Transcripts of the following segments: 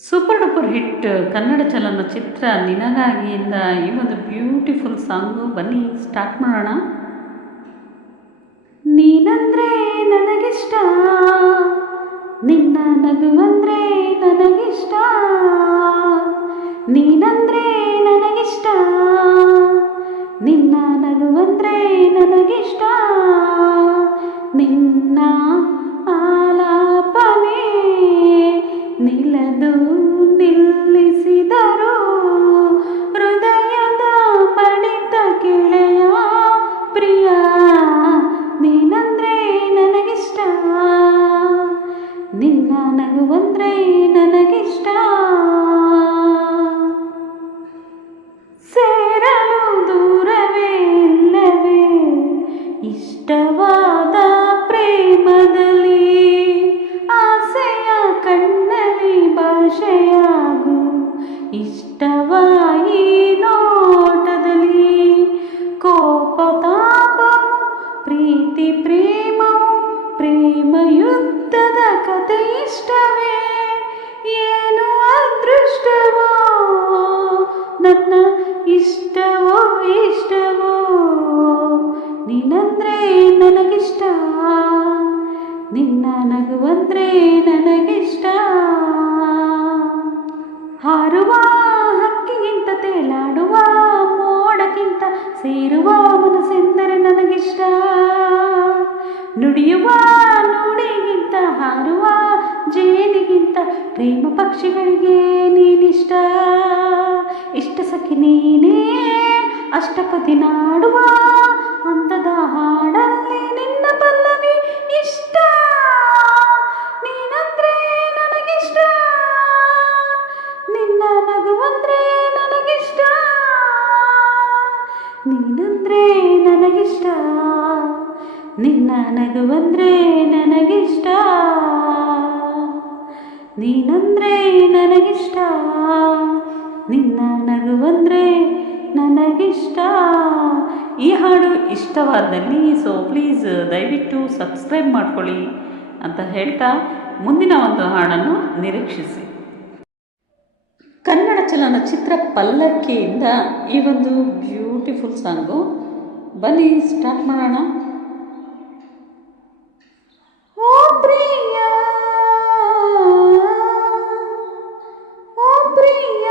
Super duper hit Kannada ಚಲನಚಿತ್ರ ನಿನಗಾಗಿಯಿಂದ ಈ ಒಂದು ಬ್ಯೂಟಿಫುಲ್ ಸಾಂಗು ಬನ್ನಿ, ಸ್ಟಾರ್ಟ್ ಮಾಡೋಣ. ನೀನಂದ್ರೆ ನನಗಿಷ್ಟ, ನಿನ್ನ ನಗುವಂದ್ರೆ ನನಗಿಷ್ಟ, ನೀನಂದ್ರೆ ನನಗಿಷ್ಟ, ನಿನ್ನ ನಗುವಂದ್ರೆ ನನಗಿಷ್ಟ, ನಿನ್ನ ಆಲಾಪನೆ दूर ಇಷ್ಟವಾಯಿ ನೋಟದಲ್ಲಿ ಕೋಪ ತಾಪವು, ಪ್ರೀತಿ ಪ್ರೇಮವು, ಪ್ರೇಮ ಯುದ್ಧದ ಕಥೆ ಇಷ್ಟವೇ? ಏನು ಅದೃಷ್ಟವೋ? ನನ್ನ ಇಷ್ಟವೋ ಇಷ್ಟವೋ? ನೀನಂದ್ರೆ ನನಗಿಷ್ಟ? ನಿನ್ನ ನಗುವಂದ್ರೆ ನನಗಿಷ್ಟ? ಸೇರುವ ಮನಸ್ಸೆಂದರೆ ನನಗಿಷ್ಟ. ನುಡಿಯುವ, ನುಡಿಗಿಂತ ಹಾರುವ ಜೇನಿಗಿಂತ ಪ್ರೇಮ ಪಕ್ಷಿಗಳಿಗೆ ನೀನಿಷ್ಟ. ಇಷ್ಟ ಸಖಿ ನೀನೇ ಅಷ್ಟಪದಿ ನಾಡುವ ಅಂತದ ಹಾಡಲ್ಲಿ ನಿನ್ನ ನಗುವಂದ್ರೆ ನನಗಿಷ್ಟ. ನೀನಂದ್ರೆ ನನಗಿಷ್ಟ. ನಿನ್ನ ನಗುವಂದ್ರೆ ನನಗಿಷ್ಟ. ಈ ಹಾಡು ಇಷ್ಟವಾದಲ್ಲಿ ಸೊ ಪ್ಲೀಸ್ ದಯವಿಟ್ಟು ಸಬ್ಸ್ಕ್ರೈಬ್ ಮಾಡ್ಕೊಳ್ಳಿ ಅಂತ ಹೇಳ್ತಾ ಮುಂದಿನ ಒಂದು ಹಾಡನ್ನು ನಿರೀಕ್ಷಿಸಿ. ಕನ್ನಡ ಚಲನಚಿತ್ರ ಪಲ್ಲಕ್ಕಿಯಿಂದ ಈ ಒಂದು ಬ್ಯೂಟಿಫುಲ್ ಸಾಂಗು ಬನ್ನಿ ಸ್ಟಾರ್ಟ್ ಮಾಡೋಣ. ಓ ಪ್ರಿಯ ಓ ಪ್ರಿಯ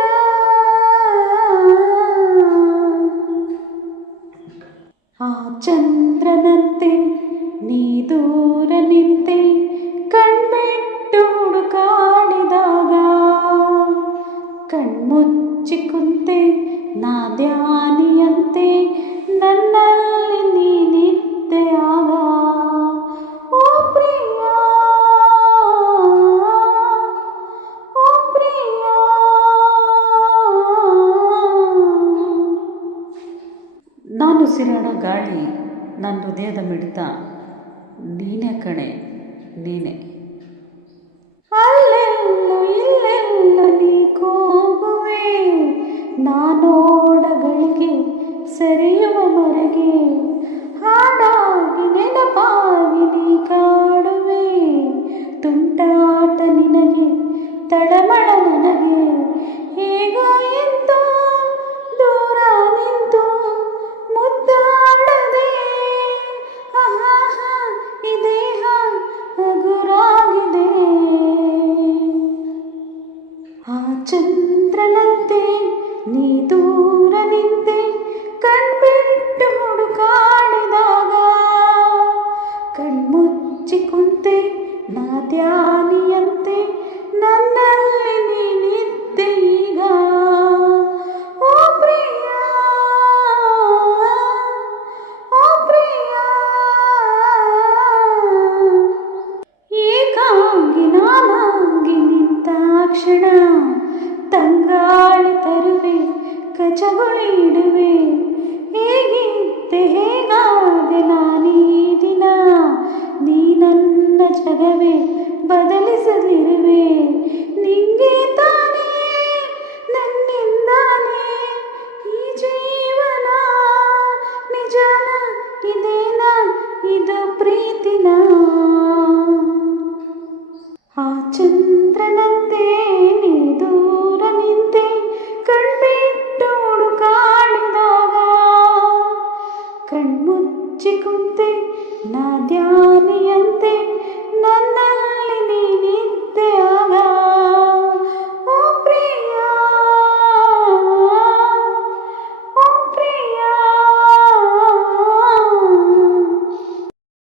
ಆ ಚಂದ್ರನಂತೆ ನೀ ದೂರ ನಿಂತೆ ಕಣ್ಬಿಟ್ಟು ಹುಡುಕಾಡಿದಾಗ ಕಣ್ಮುಚ್ಚಿ ಕುಂತೆ ನಾ ಧ್ಯಾನಿಯಂತೆ ನನ್ನಲ್ಲಿ ನನ್ನ ಹೃದಯದ ಮಿಡಿತ. ನೀನೇ ಕಣೆ, ನೀನೆ. ಅಲ್ಲೆಲ್ಲೋ, ಇಲ್ಲೆಲ್ಲ ನೀ ಕೂಗುವೆ. ನಾನೋಡಗಳಿಗೆ ಸರಿಯುವ ಮರೆಗೆ. ಹಾಡಾಗಿ ನೆನಪಾಗಿ ನೀ ಕಾಡುವೆ. ತುಂಟಾಟ ನಿನಗೆ, ತಳಮಳ ನನಗೆ. ಹೇಗೋ ಎಂತೋ ಬೆಚ್ಚಗೊಳಿಡುವೆ ಹೇಗಿದ್ದೆ ಹೇಗಾದೆ ನಾನೀ ದಿನ? ನೀ ನನ್ನ ಜಗವೇ ಬದಲಿಸಲಿರುವೆ. ನಿಂಗೆ ತಾನೇ, ನನ್ನಿಂದಾನೇ ಈ ಜೀವನ. ನಿಜನ ಇದೇನ? ಇದು ಪ್ರೀತಿನ?